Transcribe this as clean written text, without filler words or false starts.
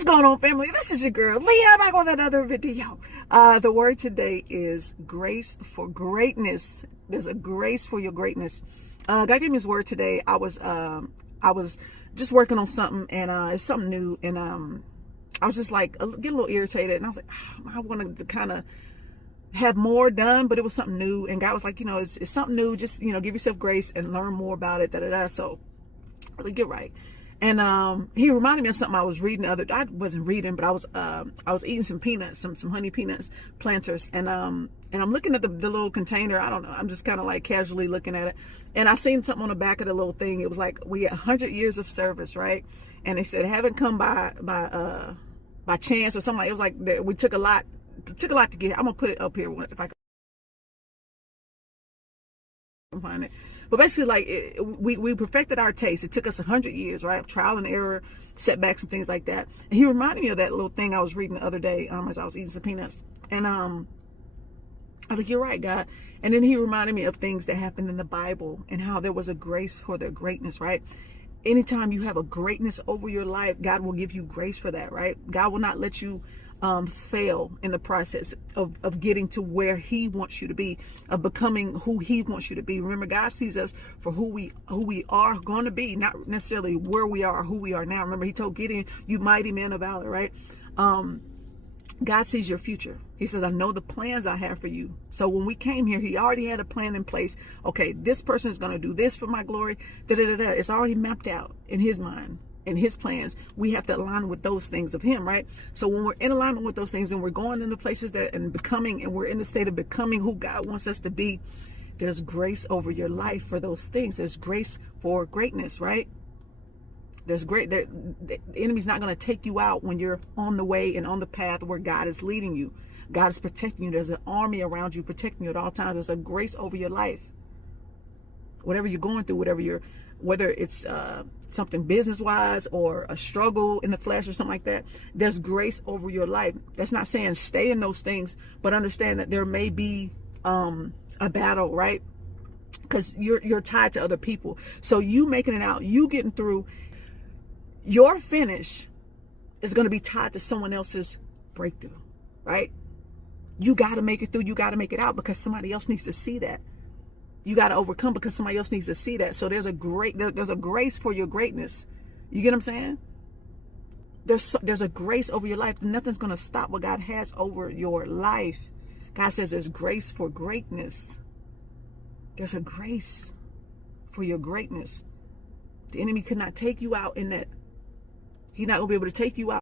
What's going on, family? This is your girl Leah, back with another video. The word today is grace for greatness. There's a grace for your greatness. God gave me his word today. I was just working on something, and it's something new, and I was just like getting a little irritated, and I was like, I wanted to kind of have more done, but it was something new, and God was like, it's something new. Just give yourself grace and learn more about it. So really get right. And he reminded me of something I was reading I wasn't reading, but I was eating some peanuts, some honey peanuts, Planters, and I'm looking at the little container. I don't know, I'm just kind of like casually looking at it, and I seen something on the back of the little thing. It was like, we had 100 years of service, right? And they said, haven't come by chance or something. It was like that we took a lot to get. I'm gonna put it up here if I can find it. But basically, like, we perfected our taste. It took us 100 years, right? Trial and error, setbacks and things like that. And he reminded me of that little thing I was reading the other day as I was eating some peanuts. And I was like, you're right, God. And then he reminded me of things that happened in the Bible and how there was a grace for their greatness, right? Anytime you have a greatness over your life, God will give you grace for that, right? God will not let you fail in the process of getting to where he wants you to be, of becoming who he wants you to be. Remember, God sees us for who we are going to be, not necessarily where we are or who we are now. Remember, he told Gideon, you mighty man of valor, right? God sees your future. He says, I know the plans I have for you. So when we came here, he already had a plan in place. Okay, this person is going to do this for my glory. It's already mapped out in his mind. In his plans. We have to align with those things of him, right? So when we're in alignment with those things and we're going into places and we're in the state of becoming who God wants us to be, there's grace over your life for those things. There's grace for greatness, right? There's the enemy's not going to take you out when you're on the way and on the path where God is leading you. God is protecting you. There's an army around you protecting you at all times. There's a grace over your life. Whatever you're going through, whether it's something business-wise or a struggle in the flesh or something like that, there's grace over your life. That's not saying stay in those things, but understand that there may be a battle, right? Because you're tied to other people. So you making it out, you getting through, your finish is going to be tied to someone else's breakthrough, right? You got to make it through. You got to make it out because somebody else needs to see that. You got to overcome because somebody else needs to see that. So there's a grace for your greatness. You get what I'm saying? There's a grace over your life. Nothing's going to stop what God has over your life. God says there's grace for greatness. There's a grace for your greatness. The enemy could not take you out in that. He's not going to be able to take you out.